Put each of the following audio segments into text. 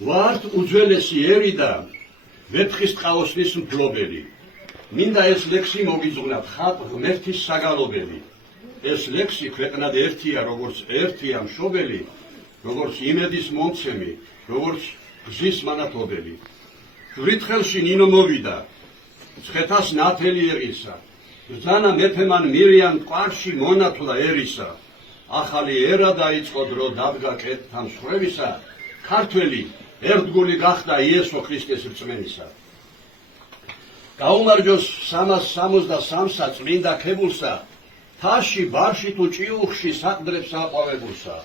ვართ უძველესი ერი და ვეფხისტყაოსნის მფლობელი. მინდა ეს ლექსი მოგიძღვნათ ხატ ღმერთის საგალობელი. ეს ლექსი ქვეყნად ერთია, როგორც ერთია მშობელი, როგორც იმედის მომცემი, როგორც გზის მანათობელი. ვრითხელში ნინო მოვიდა, ცხეთას ნათელი ეღისა. ბრძანა მეფემან მირიან მტკვარში მონათლა ერისა. ახალი ერა დაიწყო დრო დადგა კეთთა მსხვერისა. ქართველი ერთგული გახდა იესო ქრისტეს რწმენისა. გაუმარჯოს 363-სა წმინდა ქებულსა, თაში ბარში თუ ჭიუხში საყდრებს აყვავებულსა.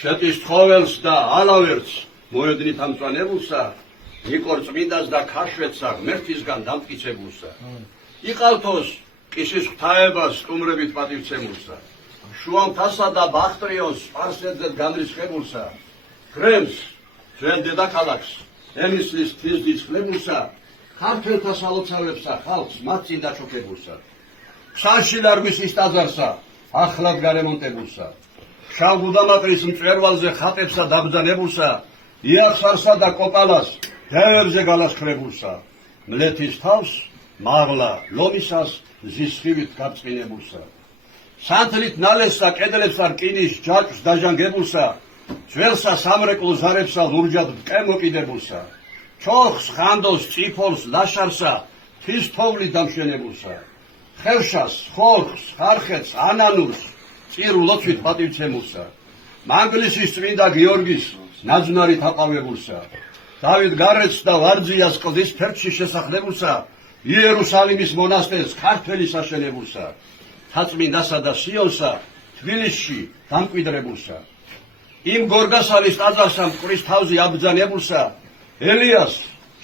შეტის თხოველს და ალავერts მოედნით ამწვანებულსა, ნიკორ წმინდას და ქაშვეთსა ღმერთისგან დამტკიცებულსა. იყალთოს კისის ღვთაებას სტუმრებით პატივცემულსა. შუამთასა და ბახტრიონს სპარსეთზე განრისხებულსა. გრემს ჩვენ დედაქალაქს ემისლის თიზდის ხლებულსა, ქართველთა სალოცავებსა ხალხს მათ წინ დაჩოქებულსა. ქსანში ლარგვისის ტაძარსა ახლად გარემონტებულსა. შავ გუდამაყრის მწვერვალზე ხატებსა დაბრძანებულსა, იახსარსა და კოპალას დევერზე გალაშქრებულსა. მლეთის თავს მაღლა ლომისას ზისხივით გაბწყინებულსა. სანთლით ნალესსა კედლებსა რკინის ჯაჭვს დაჟანგებულსა, ძველსა სამრეკლო ზარებსა ლურჯად მტკემოკიდებულსა. ჩოხს, ხანდოს, წიფოლს, ლაშარსა თის თოვლით დამშენებულსა. ხევშას, ხორხს, ხარხეთს, ანანურს წირ ლოცვით პატივცემულსა. მანგლისის წმინდა გიორგის ნაძვნარით აყავებულსა. დავით გარეთს და ვარძიას კლდის ფერდში შესახლებულსა, იერუსალიმის მონასტერს ქართველის აშენებულსა. თაწმინდასა და სიონსა თბილისში დამკვიდრებულსა. იმ გორგასალის ტაძარსა მტკვრის თავზე აბრძანებულსა, ელიას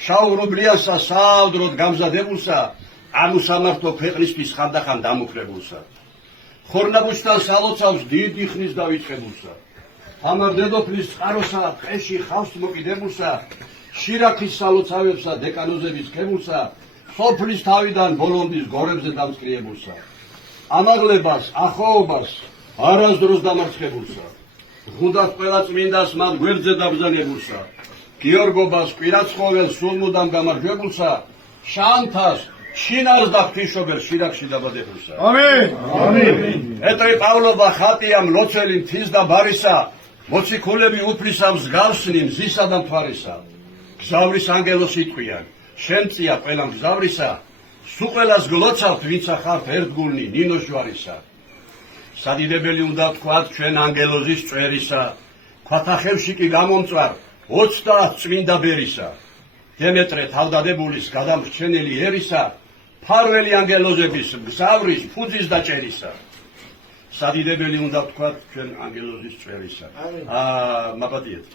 შაურუბლიასა საავდროდ გამზადებულსა, ამუსამართო ქვეყნისთვის ხანდახან დამუქრებულსა. ხორნაბუჩთან სალოცავს დიდი ხნის დავიწყებულსა. თამარ დედოფლის წყაროსა ტყეში ხავს მოკიდებულსა, შირაქის სალოცავებსა დეკანოზების ქებულსა, სოფლის თავიდან ბოლონდის გორებზე დამსკრიებულსა. ამაღლებას, ახოობას არასდროს დამარცხებულსა. ღუდათ ყველა წმინდას მათ გვერდზე დაბრძანებულსა. გიორგობას კვირაცხოველს სულმუდამ გამარჯვებულსა, შანთას შინარს და ღვთისმშობელს შირაქში დაბადებულსა. ამინ. ამინ. პეტრე პავლობა ხატია მლოცველი მთის და ბარისა, მოციქულები უფლისა მსგავსნი მზისა და მთვარისა. გზავრის ანგელოს იტყვიან, შემწია ყველა მგზავრისა, სულ ყველას გლოცავთ, ვინცა ხართ ერთგულნი ნინო ჯვარისა. სადიდებელი უნდა თქვათ ჩვენ ანგელოზის წვერისა, ქვათახევში კი გამომწვარ 30 წმინდა ბერისა. დემეტრე თავდადებულის გადამრჩენელი ერისა, ფარველი ანგელოზების მგზავრის ფუძის დაჭერისა. სადიდებელი უნდა თქვათ ჩვენ ანგელოზის წვერისა. მაპატიეთ.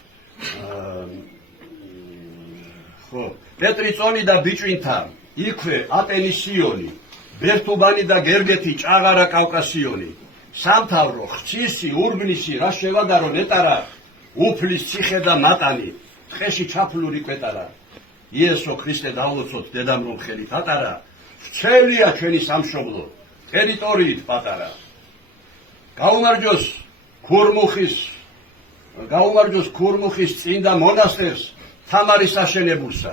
ხო, პეტრი წონი და ბიჭვინთა, იქვე ატენისიონი, ბერთუბანი და გერგეთი ჭაღარა კავკასიონი. სამთავრო, ხცისი, ურბნისი, რა შევადარო ნეტარა, უფლის ციხე და მატანი, ტყეში ჩაფლური კვეტარა. იესო ქრისტე დავლოცოთ დედამრულ ხელით ატარა, ვრცელია ჩვენი სამშობლო, ტერიტორიით პატარა. გაუმარჯოს ქურმუხის წინდა მონასტერს თამარის აშენებულსა.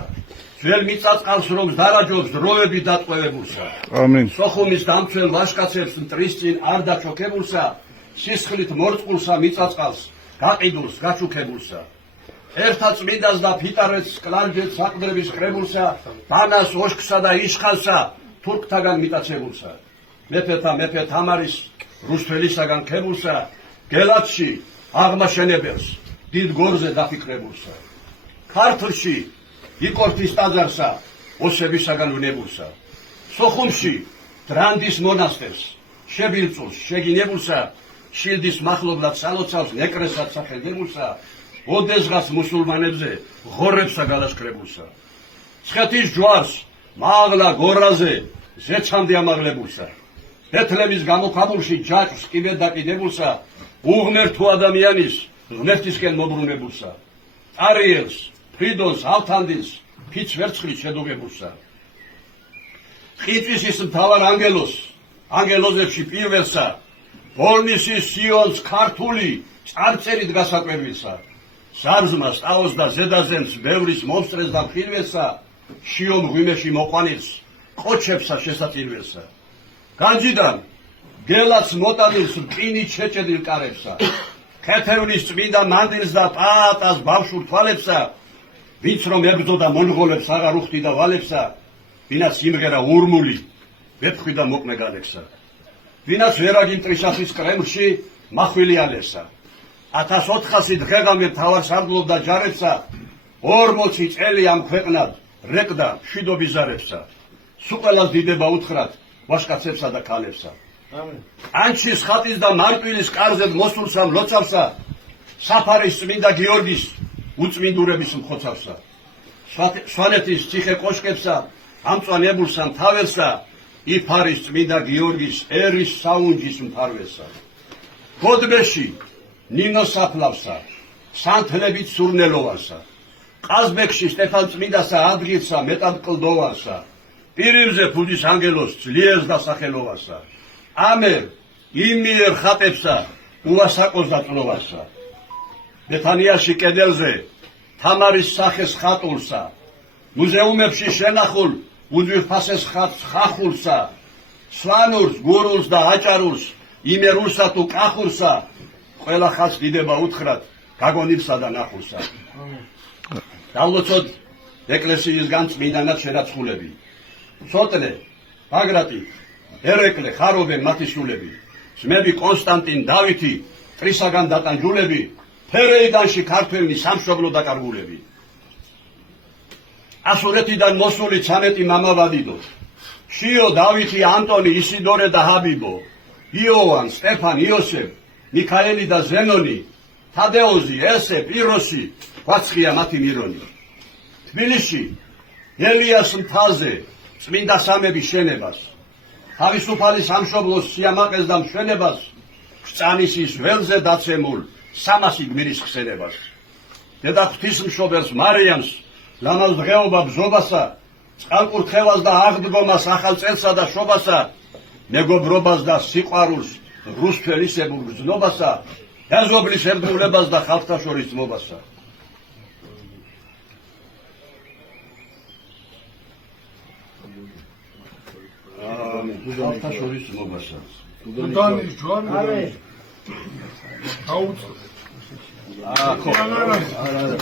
ძველ მიწაწყალს რომ დარაჯობს დროებით დატყვევებულსა. ამინ. სოხუმის დამცველ ვაშკაცებს მტრის წინ არ დაჩოქებულსა, სისხლით მორწყულსა მიწაწყალს გაყიდულს გაჩუქებულსა. ერთა წმინდას და ფიტარეთს კლარჯეთ საყდრების კრებულსა, დანას ოშკსა და იშხალსა თურქთაგან მიტაცებულსა. მეფეთა მეფე თამარის რუსთველისაგან ქებულსა, გელათში აღმაშენებელს დიდ გორზე დაფიქრებულსა. ქართლში იკორთის ტაძარსა ოსებისაგან ვნებულსა. სოხუმში დრანდის მონასტერს შებილწულს შეგინებულსა, შილდის მახლობლად სალოცავს ნეკრესად სახელდებულსა, ოდესღაც მუსულმანებზე ღორებსა გალაშქრებულსა. ცხეთის ჯვარს მაღლა გორაზე ზეცამდე ამაღლებულსა. ბეთლემის გამოქვაბულში ჯაჭვს კიბედ დაკიდებულსა, უღმერთო ადამიანის ღმერთისკენ მობრუნებულსა. ტარიელს, ფრიდონს, ავთანდილს ფიც ვერცხლით შედუღებულსა. ხიწვისის მთავარ ანგელოზებში პირველსა, ბოლნისის სიონს ქართული წარწერით გასაკვირვისა. ზარზმა სტაოს და ზედაზენს ბევრის მომსწრეს და ფილვესა შიომ ღვიმეში მოყვანილს ყოჩებსა შესაწირვესა განჯიდან გელაც მოტანილს რკინი ჩეჭედილ კარებსა ქეთევნის წმინდა მანდილს და პაატას ბავშვურ თვალებსა ვინც რომ ებრძოდა მონღოლებს აღარ უხდიდა ვალებსა ვინაც იმღერა ურმული ვეფხვი და მოყმე გალექსა ვინაც ვერაგიმტრისახის კრემლში მახვილი ალესა 1400 დღეღამე თავარს ამბლობდა ჯარებსა 40 წელი ამ ქვეყნად რეკდა მშვიდობის ზარებსა სუყელას დიდება უთხრათ ვაშკაცებსა და ქალებსა ანჩის ხატის და მარტვილის კარზე მოსულსა მლოცავსა საფარის წმინდა გიორგის უწმინდურების მხოცავსა სვანეთის ციხე კოშკებსა ამწვანებულსა მთავერსა იფარის წმინდა გიორგის ერის საუნჯის მფარვესა გოდბეში ნინოს საფლავსა სანთლებით სურნელოვანსა ყაზბეგში სტეფან წმინდასა ადგილსა მეტად კლდოვანსა პირივზე ფუძის ანგელოს ძლიერს და სახელოვანსა ამერ იმიერ ხატებსა უასაკოს და წლოვანსა ბეთანიაში კედელზე თამარის სახეს ხატულსა მუზეუმებში შენახულ უძვირფასეს ხატს ხახულსა სვანურს გურულს და აჭარულს იმერულსა თუ კახურსა ყველა ხალხს დიდება უთხრათ გაგონილსა და ნახულსა დავლოცოთ ეკლესიისგან წმინდანად შერაცხულები სოტლე ბაგრატი ერეკლე ხარობენ მათი შულები ძმები კონსტანტინ დავითი ტრისაგან დატანჯულები ფერეიდანში ქართველი სამშობლო დაკარგულები ასურეთიდან მოსული 13 მამავადიდო შიო დავითი ანტონი ისიდორე და ჰაბიბო იოვან სტეფან იოსებ მიქაელი და ზენონი თადეოზი ესე პიროსი ვაცხია მათი მირონი თბილისში ელიას მთაზე წმინდა სამების შენებას თავისუფალი სამშობლოს სიამაყეს და მშვენებას ღვთისმშობლის ველზე დაცემულ 300 გმირის ხსენებას დედა ღვთისმშობელს მარიამს ლამაზ დღეობა ბზობასა წყალკურთხევას და აღდგომას ახალ წელსა და შობასა მეგობრობას და სიყვარულს რუსთველისებურ გრძნობასა დაზობლის ერთგულებას და ხალხთა შორის ძმობასა ხალხთა შორის ძმობასა დუდანის ჯვარი აუწყო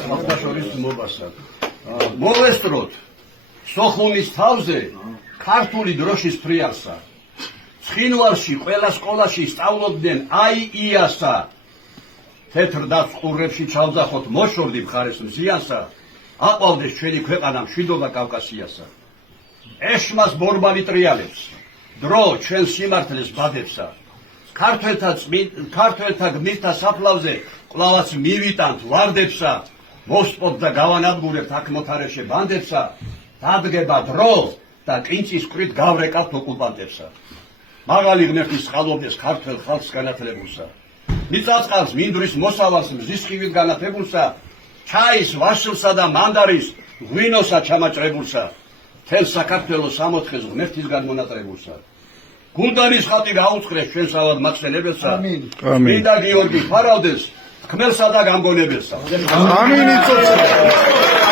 ხალხთა შორის ძმობასა მოვესწროთ სოხუმის თავზე ქართული დროშის ფრიალსა ცხინვალში ყველა სკოლაში სწავლობდნენ აი იასა თეთრ და ყურებში ჩავძახოთ მოშორდი მხარეს მზიანსა აყვავდეს ჩვენი ქვეყანა მშვიდობა კავკასიასა ეშმას ბორბალი ტრიალებს დრო ჩვენ სიმართლეს ბადებსა ქართველთა გმირთა საფლავზე კვლავაც მივიტანთ ვარდებსა მოსპოთ და გავანადგურებთ აქ მოთარეშე ბანდებსა დადგება დრო და კინწის ქვით გავრეკავთ ოკუპანტებსა მაღალი ღმერთის წყალობდეს ქართველ ხალხს განათლებულსა მიწაწყალს მინდვრის მოსავალს მზის ხივით განათებულსა ჩაის ვაშლსა და მანდარის ღვინოსა ჩამაჭრებულსა თელ საქართველოს სამოთხეს ღმერთისგან მონატრებულსა გულდანის ხატი გაუწყრეს ჩვენ სავად მახსენებელსა მინდა გიორგი ფარავდეს ხმელსა და გამგონებელსა ამინ იწოდება